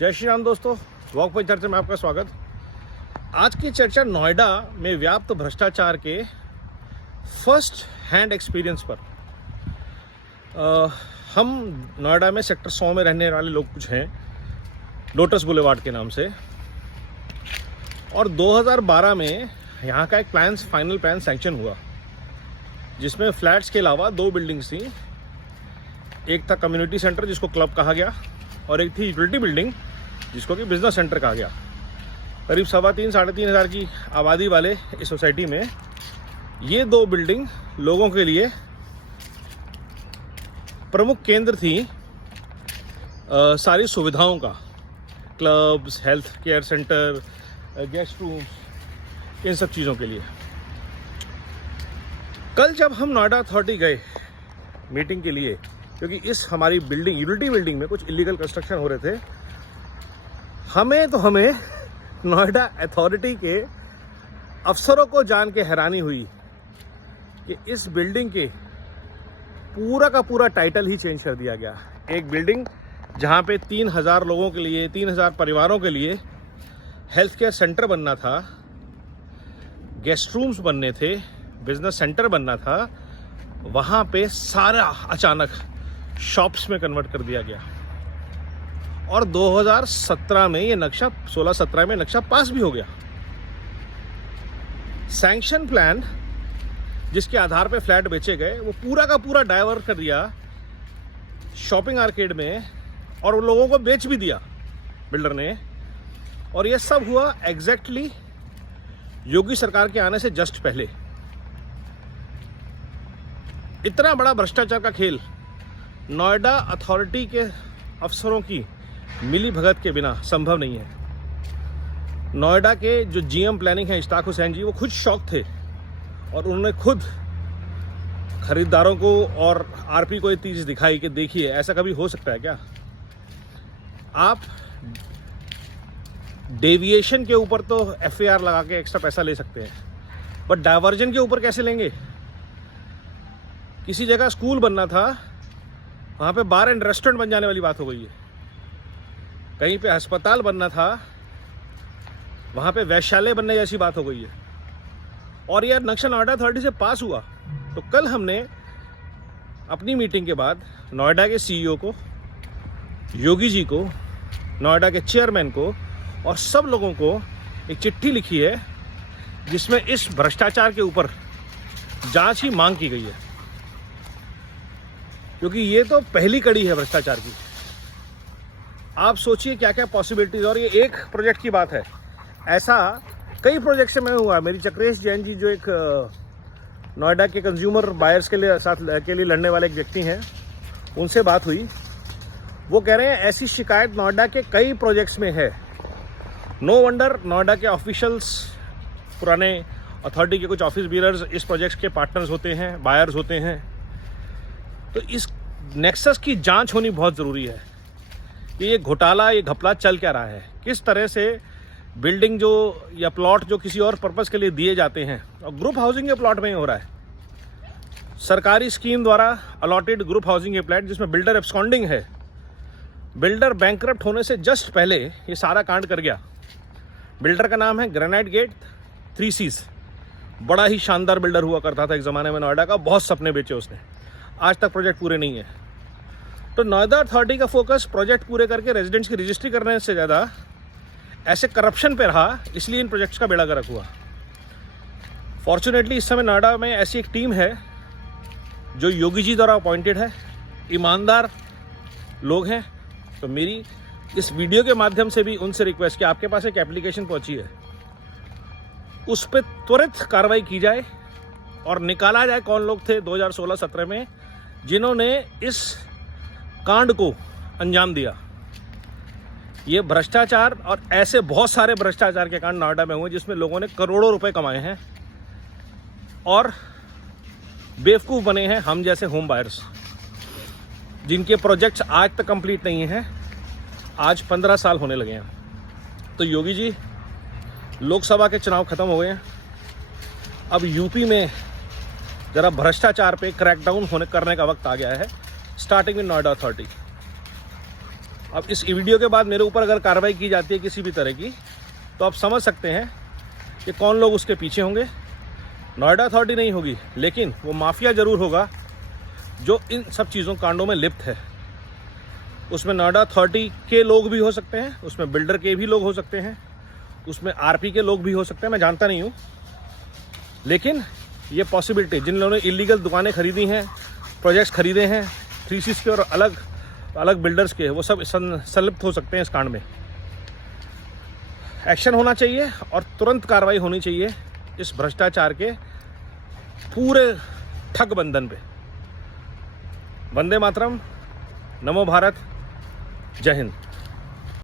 जय श्री राम दोस्तों, वॉक पर चर्चा में आपका स्वागत। आज की चर्चा नोएडा में व्याप्त भ्रष्टाचार के फर्स्ट हैंड एक्सपीरियंस पर। हम नोएडा में सेक्टर 100 में रहने वाले लोग कुछ हैं, लोटस बुलेवार्ड के नाम से, और 2012 में यहाँ का एक फाइनल प्लान सैंक्शन हुआ, जिसमें फ्लैट्स के अलावा 2 बिल्डिंग्स थी। एक था कम्युनिटी सेंटर जिसको क्लब कहा गया, और एक थी यूटिलिटी बिल्डिंग जिसको कि बिजनेस सेंटर कहा गया। करीब 3,500-3,500 हज़ार की आबादी वाले इस सोसाइटी में ये 2 बिल्डिंग लोगों के लिए प्रमुख केंद्र थी सारी सुविधाओं का, clubs, health care centre, guest rooms, इन सब चीज़ों के लिए। कल जब हम नोएडा अथॉरिटी गए मीटिंग के लिए, क्योंकि इस हमारी बिल्डिंग यूटिलिटी बिल्डिंग में कुछ इलीगल कंस्ट्रक्शन हो रहे थे, हमें नोएडा अथॉरिटी के अफसरों को जान के हैरानी हुई कि इस बिल्डिंग के पूरा का पूरा टाइटल ही चेंज कर दिया गया। एक बिल्डिंग जहां पे 3,000 लोगों के लिए, 3,000 परिवारों के लिए हेल्थ केयर सेंटर बनना था, गेस्ट रूम्स बनने थे, बिजनेस सेंटर बनना था, वहां पे सारा अचानक शॉप्स में कन्वर्ट कर दिया गया। और 2017 में ये नक्शा, 16-17 में नक्शा पास भी हो गया। सैंक्शन प्लान जिसके आधार पे फ्लैट बेचे गए, वो पूरा का पूरा डाइवर्ट कर दिया शॉपिंग आर्केड में, और उन लोगों को बेच भी दिया बिल्डर ने। और ये सब हुआ एग्जैक्टली योगी सरकार के आने से जस्ट पहले। इतना बड़ा भ्रष्टाचार का खेल नोएडा अथॉरिटी के अफसरों की मिली भगत के बिना संभव नहीं है। नोएडा के जो जीएम प्लानिंग है इश्ताक हुसैन जी, वो खुद शॉक थे, और उन्होंने खुद खरीदारों को और आरपी को ये चीज दिखाई कि देखिए ऐसा कभी हो सकता है क्या। आप डेविएशन के ऊपर तो एफआईआर लगा के एक्स्ट्रा पैसा ले सकते हैं, बट डायवर्जन के ऊपर कैसे लेंगे। किसी जगह स्कूल बनना था, वहाँ पे बार एंड रेस्टोरेंट बन जाने वाली बात हो गई है। कहीं पे अस्पताल बनना था, वहाँ पे वैश्यालय बनने जैसी बात हो गई है। और यह नक्शा नोएडा अथॉरिटी से पास हुआ। तो कल हमने अपनी मीटिंग के बाद नोएडा के सीईओ को, योगी जी को, नोएडा के चेयरमैन को और सब लोगों को एक चिट्ठी लिखी है, जिसमें इस भ्रष्टाचार के ऊपर जांच की मांग की गई है, क्योंकि ये तो पहली कड़ी है भ्रष्टाचार की। आप सोचिए क्या क्या पॉसिबिलिटीज। और ये एक प्रोजेक्ट की बात है, ऐसा कई प्रोजेक्ट से मैं हुआ। मेरी चक्रेश जैन जी, जो एक नोएडा के कंज्यूमर बायर्स के लिए लड़ने वाले एक व्यक्ति हैं, उनसे बात हुई। वो कह रहे हैं ऐसी शिकायत नोएडा के कई प्रोजेक्ट्स में है। नो वंडर नोएडा के ऑफिशियल्स, पुराने अथॉरिटी के कुछ ऑफिस बीयरर्स इस प्रोजेक्ट के पार्टनर्स होते हैं, बायर्स होते हैं। तो इस नेक्सस की जांच होनी बहुत ज़रूरी है कि ये घोटाला, ये घपला चल क्या रहा है, किस तरह से बिल्डिंग जो या प्लॉट जो किसी और पर्पस के लिए दिए जाते हैं, और ग्रुप हाउसिंग के प्लॉट में ही हो रहा है। सरकारी स्कीम द्वारा अलॉटेड ग्रुप हाउसिंग के प्लॉट जिसमें बिल्डर एब्सकॉन्डिंग है, बिल्डर बैंकरप्ट होने से जस्ट पहले ये सारा कांड कर गया। बिल्डर का नाम है ग्रेनाइट गेट 3Cs। बड़ा ही शानदार बिल्डर हुआ करता था एक ज़माने में नोएडा का, बहुत सपने बेचे उसने, आज तक प्रोजेक्ट पूरे नहीं है। तो नोएडा अथॉरिटी का फोकस प्रोजेक्ट पूरे करके रेजिडेंट्स की रजिस्ट्री करने से ज़्यादा ऐसे करप्शन पे रहा, इसलिए इन प्रोजेक्ट्स का बेड़ा गर्क हुआ। फॉर्चुनेटली इस समय नोएडा में ऐसी एक टीम है जो योगी जी द्वारा अपॉइंटेड है, ईमानदार लोग हैं। तो मेरी इस वीडियो के माध्यम से भी उनसे रिक्वेस्ट कि आपके पास एक एप्लीकेशन पहुंची है, उस पर त्वरित कार्रवाई की जाए और निकाला जाए कौन लोग थे 2016-17 में जिन्होंने इस कांड को अंजाम दिया। ये भ्रष्टाचार और ऐसे बहुत सारे भ्रष्टाचार के कांड नोएडा में हुए जिसमें लोगों ने करोड़ों रुपए कमाए हैं और बेवकूफ़ बने हैं हम जैसे होम बायर्स, जिनके प्रोजेक्ट्स आज तक कंप्लीट नहीं हैं। आज 15 साल होने लगे हैं। तो योगी जी, लोकसभा के चुनाव खत्म हो गए हैं, अब यूपी में जरा भ्रष्टाचार पे क्रैकडाउन करने का वक्त आ गया है, स्टार्टिंग विद नोएडा अथॉरिटी। अब इस वीडियो के बाद मेरे ऊपर अगर कार्रवाई की जाती है किसी भी तरह की, तो आप समझ सकते हैं कि कौन लोग उसके पीछे होंगे। नोएडा अथॉरिटी नहीं होगी, लेकिन वो माफिया ज़रूर होगा जो इन सब चीज़ों कांडों में लिप्त है। उसमें नोएडा अथॉरिटी के लोग भी हो सकते हैं, उसमें बिल्डर के भी लोग हो सकते हैं, उसमें आरपी के लोग भी हो सकते हैं, मैं जानता नहीं हूँ। लेकिन ये पॉसिबिलिटी, जिन लोगों ने इलीगल दुकानें खरीदी हैं, प्रोजेक्ट्स खरीदे हैं 3Cs के और अलग अलग बिल्डर्स के, वो सब संलिप्त हो सकते हैं इस कांड में। एक्शन होना चाहिए और तुरंत कार्रवाई होनी चाहिए इस भ्रष्टाचार के पूरे ठग बंधन पे। वंदे मातरम, नमो भारत, जय हिंद।